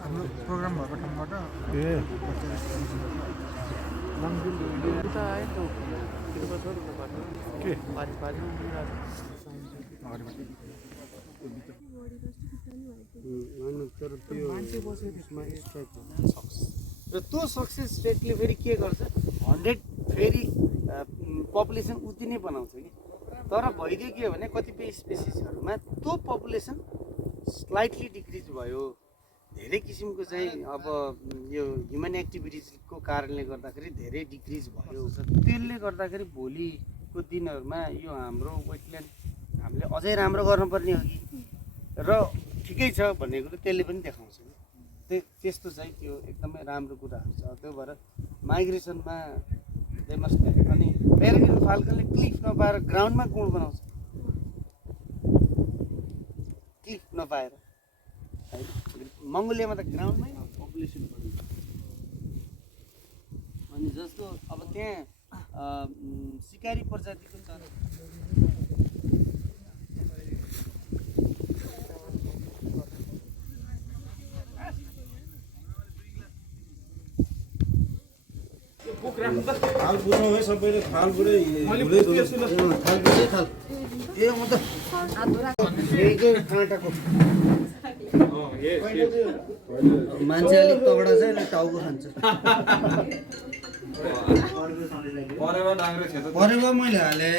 हाम्रो प्रोग्राम भएको ठाउँबाट र त्यो सक्सेस रेटले फेरि के गर्छ 100 फेरि पपुलेसन उति नै बनाउँछ कि तर भइदियो के भने कतिपय स्पेसिसहरूमा त्यो पपुलेसन स्लाइटली डिक्रिज भयो धेरै किसिमको चाहिँ अब यो ह्युमन एक्टिभिटिजको कारणले गर्दाखेरि धेरै डिक्रिज भयो त्यसले गर्दाखेरि भोलिको दिनहरूमा यो हाम्रो वेटल्यान्ड हामीले अझै राम्रो गर्नुपर्ने हो कि र ठिकै छ भन्ने कुरो त्यसले पनि देखाउँछ त्यस्तो चाहिँ त्यो एकदमै राम्रो कुराहरू छ त्यो भएर माइग्रेसनमा दे मस्ट अनि पेरेग्रिन फाल्कनले क्लिफ नपाएर ग्राउन्डमा गुण बनाउँछ क्लिफ नपाएर है मङ्गोलियामा त ग्राउन्डमै पपुलेसन बढ्छ अनि जस्तो अब त्यहाँ सिकारी प्रजातिको चरा थाल पुर्याउँ है सबैले थाल पुरै थाल ए म त मान्छे अलिक तगडा छ यसले टाउको खान्छ परेवा मैले हाले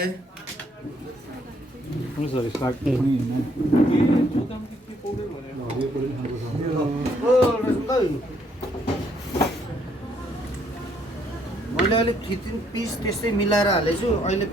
मैले अलिक 3 पिस त्यस्तै मिलाएर हालेछु अहिले